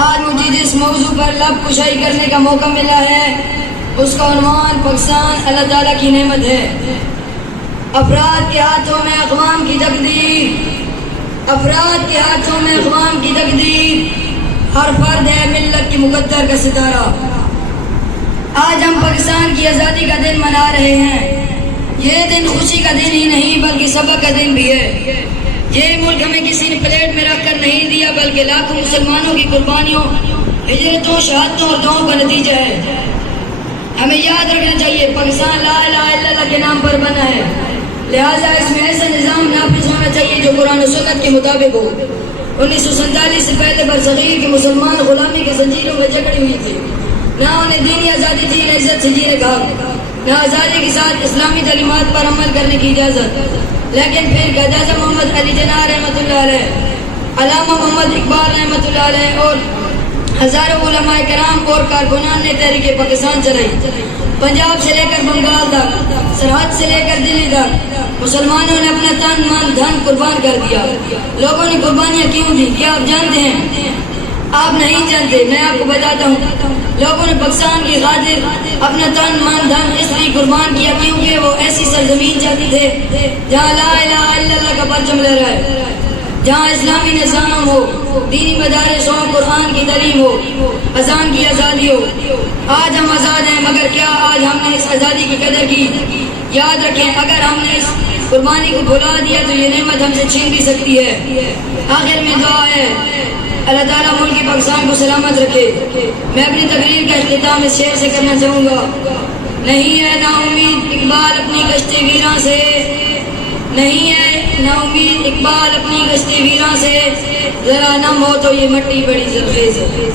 آج مجھے جس موضوع پر لب کشائی کرنے کا موقع ملا ہے اس کا عنوان پاکستان اللہ تعالیٰ کی نعمت ہے۔ افراد کے ہاتھوں میں اقوام کی تقدیر، افراد کے ہاتھوں میں اقوام کی تقدیر، ہر فرد ہے ملت کی مقدر کا ستارہ۔ آج ہم پاکستان کی آزادی کا دن منا رہے ہیں۔ یہ دن خوشی کا دن ہی نہیں بلکہ سبق کا دن بھی ہے۔ یہ ملک ہمیں کسی نے پلیٹ میں رکھ کر نہیں دیا بلکہ لاکھوں مسلمانوں کی قربانیوں، ہجرتوں، شہادتوں اور دعاؤں کا نتیجہ ہے۔ ہمیں یاد رکھنا چاہیے پاکستان لا الہ الا اللہ کے نام پر بنا ہے، لہٰذا اس میں ایسا نظام نافذ ہونا چاہیے جو قرآن و سنت کے مطابق ہو۔ 1947 سے پہلے برصغیر کے مسلمان غلامی کے زنجیروں میں جکڑے ہوئے تھے، نہ انہیں دینی آزادی تھی، نہ عزت سے جینے کا حق، نہ آزادی کے ساتھ اسلامی تعلیمات پر عمل کرنے کی اجازت۔ لیکن پھر قائد محمد علی جناح رحمۃ اللہ علیہ، علامہ محمد اقبال رحمۃ اللہ علیہ اور ہزاروں علماء کرام اور کارکنان نے تحریک پاکستان چلائی۔ پنجاب سے لے کر بنگال تک، سرحد سے لے کر دلی تک مسلمانوں نے اپنا تن من دھن قربان کر دیا۔ لوگوں نے قربانیاں کیوں دی؟ کیا آپ جانتے ہیں؟ آپ نہیں جانتے، میں آپ کو بتاتا ہوں۔ لوگوں نے پاکستان کی خاطر اپنا تن من دھن اس لیے قربان کیا کیونکہ وہ ایسی سرزمین چاہتے تھے جہاں لا الہ الا اللہ کا پرچم لہرائے، جہاں اسلامی نظام ہو، دینی مدارس ہو، قرآن کی تعلیم ہو، اذان کی آزادی ہو۔ آج ہم آزاد ہیں، مگر کیا آج ہم نے اس آزادی کی قدر کی؟ یاد رکھیں، اگر ہم نے اس قربانی کو بھلا دیا تو یہ نعمت ہم سے چھین بھی سکتی ہے۔ آخر میں دعا ہے اللہ تعالیٰ ملک پاکستان کو سلامت رکھے۔ میں اپنی تقریر کا اختتام اس شعر سے کرنا چاہوں گا۔ نہیں ہے نا امید اقبال اپنی کشتی ویراں سے، نہیں ہے نا امید اقبال اپنی کشتی ویراں سے، ذرا نم ہو تو یہ مٹی بڑی زرخیز ہے۔